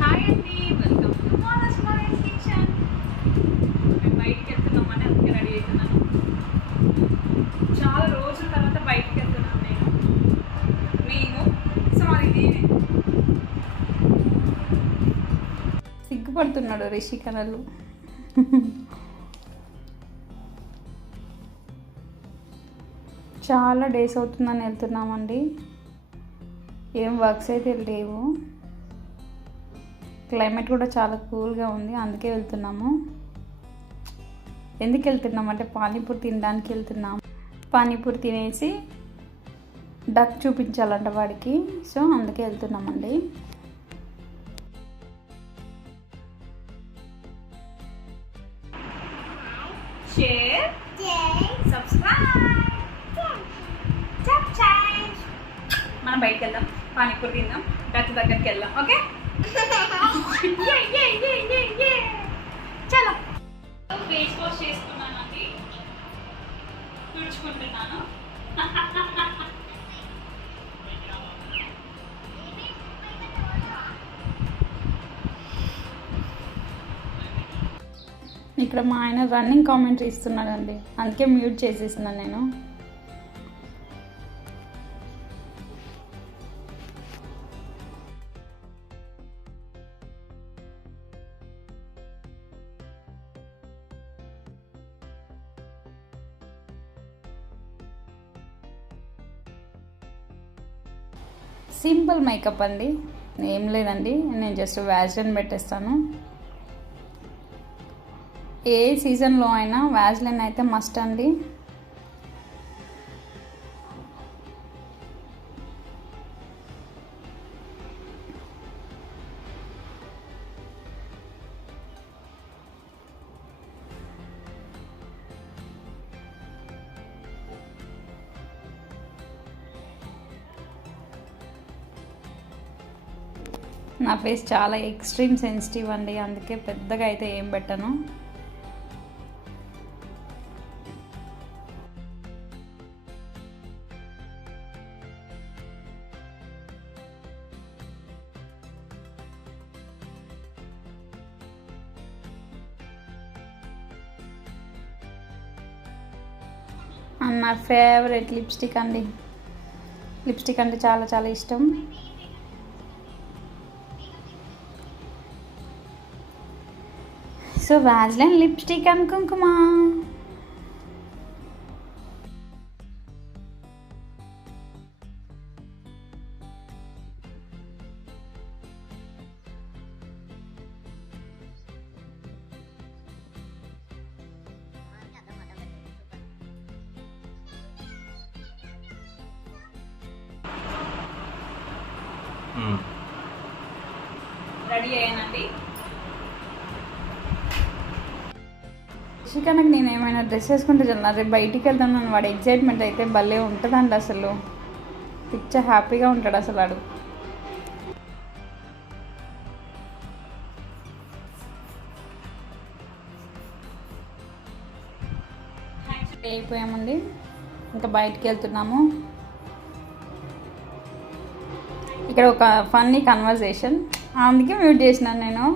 Hi అండి, welcome to Mona's Moni's kitchen. మేము బయటికి వెళ్తున్నామని అందుకే రెడీ అవుతున్నాను. చాలా రోజుల తర్వాత బయటికి వెళ్తున్నాను నేను సారీ నేనే. సిగ్గుపడుతున్నాడు రిషి కనలు. చాలా డేస్ అవుతుందని వెళ్తున్నామండి. ఏం వర్క్స్ అయితే లేవు, క్లైమేట్ కూడా చాలా కూల్గా ఉంది, అందుకే వెళ్తున్నాము. ఎందుకు వెళ్తున్నామంటే పానీపూరి తినడానికి వెళ్తున్నాము. పానీపూరి తినేసి డక్ చూపించాలంట వాడికి, సో అందుకే వెళ్తున్నామండి. షేర్, మనం బయటకు వెళ్దాం, పానీపూరి తిందాం, డక్ దగ్గరికి వెళ్దాం. ఓకే, చలో. ఫేస్ వాష్ చేసుకున్నానండి, తుడుచుకుంటున్నాను. ఇక్కడ మా ఆయన రన్నింగ్ కామెంటరీ ఇస్తున్నాడండి, అందుకే మ్యూట్ చేసేస్తున్నాను నేను. సింపుల్ మేకప్ అండి, ఏం లేదండి. నేను జస్ట్ వ్యాజ్లైన్ పెట్టేస్తాను. ఏ సీజన్లో అయినా వ్యాజ్లైన్ అయితే మస్ట్ అండి. నా ఫేస్ చాలా ఎక్స్ట్రీమ్ సెన్సిటివ్ అండి, అందుకే పెద్దగా అయితే ఏం పెట్టను. నా ఫేవరెట్ లిప్స్టిక్ అండి, లిప్స్టిక్ అంటే చాలా చాలా ఇష్టం. సో వ్యాజ్లైన్, లిప్స్టిక్ అండ్ కుంకుమ. రెడీ అయ్యానండి. రిషికనకు నేను ఏమైనా డ్రెస్ వేసుకుంటే చాలా రేపు బయటికి వెళ్తాను అని వాడు ఎగ్జైట్మెంట్ అయితే భలే ఉంటుందండి. అసలు పిచ్చ హ్యాపీగా ఉంటాడు అసలు వాడు. అయిపోయామండి, ఇంకా బయటికి వెళ్తున్నాము. ఇక్కడ ఒక ఫన్నీ కన్వర్జేషన్, అందుకే మ్యూట్ చేసినాను నేను.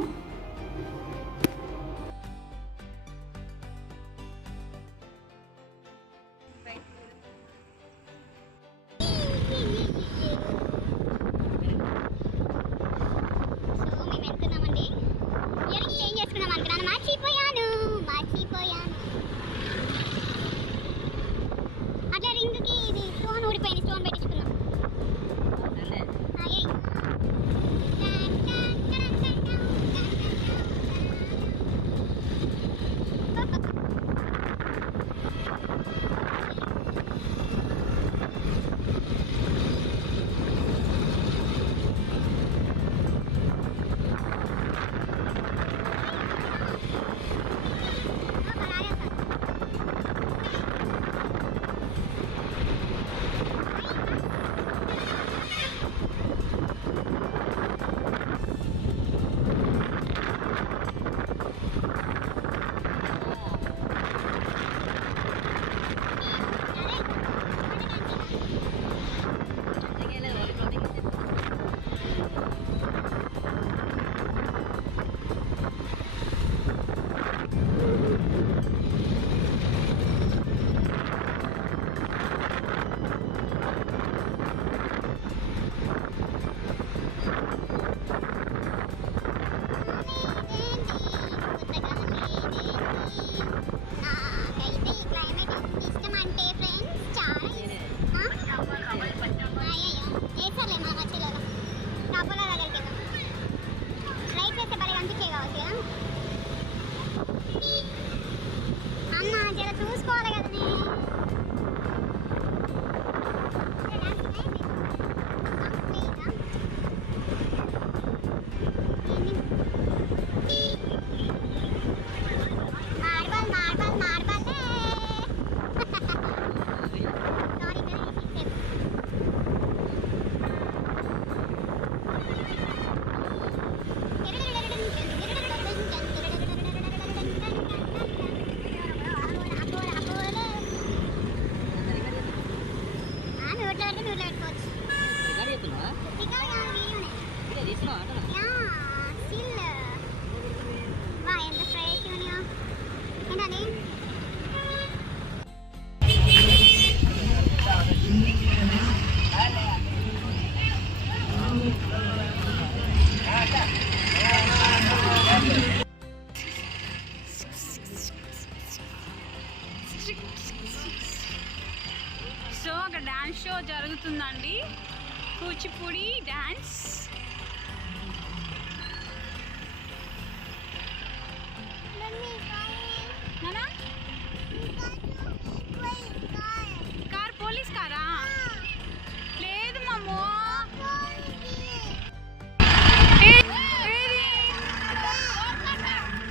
సో అక్కడ డాన్స్ షో జరుగుతుందండి, కూచిపూడి డాన్స్. కార్ పోలీస్ కారా? లేదు మామూ.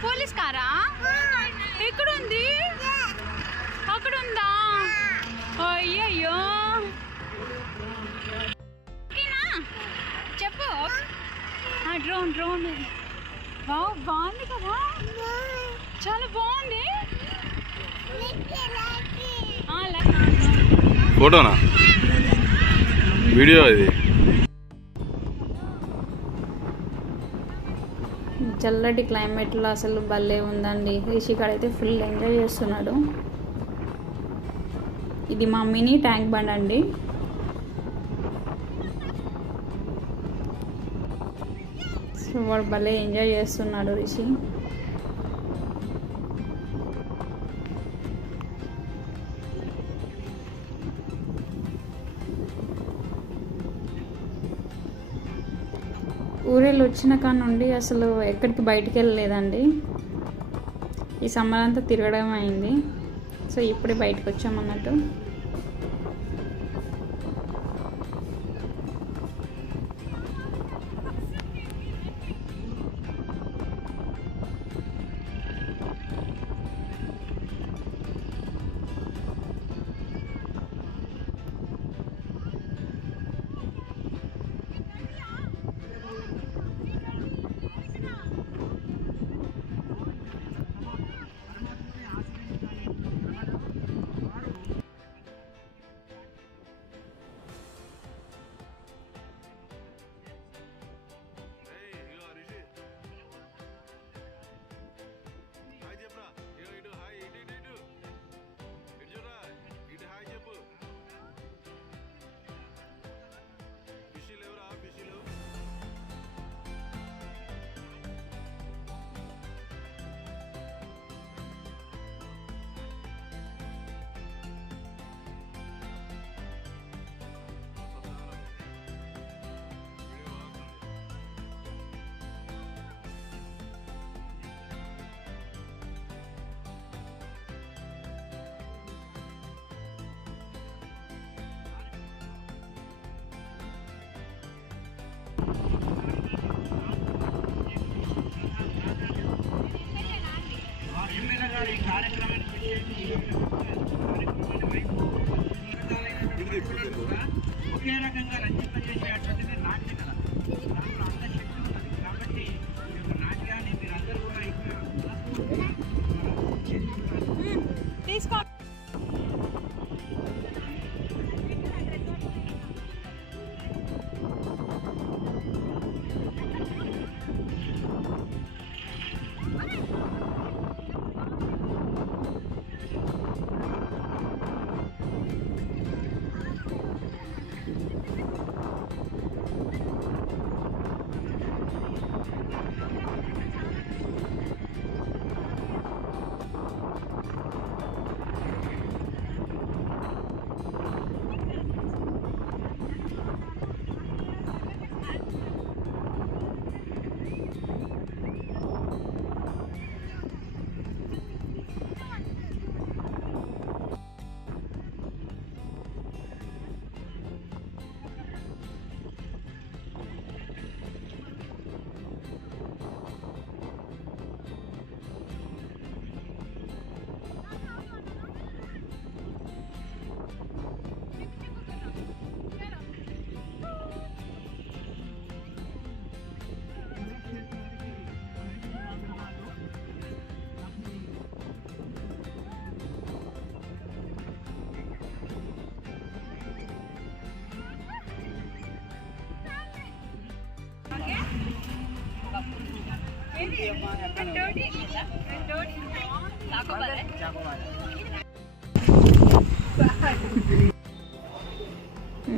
పోలీస్ కారా ఎక్కడుంది? అక్కడ ఉందా? అయ్యయ్యో, చెప్పు. డ్రోన్ డ్రోన్ బాగుంది కదా, చాలా బాగుంది. ఫోటోనా వీడియో ఇది? చల్లటి క్లైమేట్లో అసలు భలే ఉందండి. రిషికాడ అయితే ఫుల్ ఎంజాయ్ చేస్తున్నాడు. ఇది మా మినీ ట్యాంక్ బండ్ అండి. సో వాడు భలే ఎంజాయ్ చేస్తున్నాడు రిషి. ఊరేళ్ళు వచ్చిన కాడ నుండి అసలు ఎక్కడికి బయటికి వెళ్ళలేదండి. ఈ సమ్మర్ అంతా తిరగడం అయింది. సో ఇప్పుడే బయటకు వచ్చామన్నట్టు. ఒకే రకంగా రంజింపజేసేటువంటిది నాట్య కళ. దాంట్లో అంత శక్తి ఉన్నది. కాబట్టి ఈ యొక్క నాట్యాన్ని మీరందరూ కూడా తీసుకో.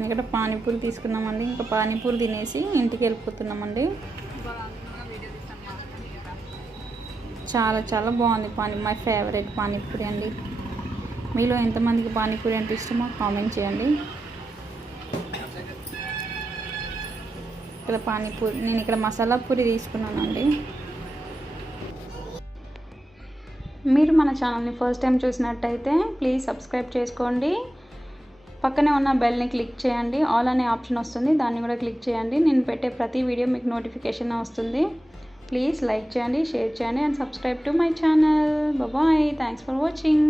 ఇక్కడ పానీపూరి తీసుకున్నామండి. ఇంకా పానీపూరి తినేసి ఇంటికి వెళ్ళిపోతున్నామండి. చాలా చాలా బాగుంది మై ఫేవరెట్ పానీపూరి అండి. మీలో ఎంతమందికి పానీపూరి అంటే ఇష్టమో కామెంట్ చేయండి. ఇక్కడ పానీపూరి, నేను ఇక్కడ మసాలా పూరి తీసుకున్నానండి. మీరు మన ఛానల్ని ఫస్ట్ టైం చూసినట్టయితే ప్లీజ్ సబ్స్క్రైబ్ చేసుకోండి. పక్కనే ఉన్న బెల్ని క్లిక్ చేయండి. ఆల్ అనే ఆప్షన్ వస్తుంది, దాన్ని కూడా క్లిక్ చేయండి. నేను పెట్టే ప్రతి వీడియో మీకు నోటిఫికేషన్ వస్తుంది. ప్లీజ్ లైక్ చేయండి, షేర్ చేయండి and subscribe to my channel. Bye, thanks for watching.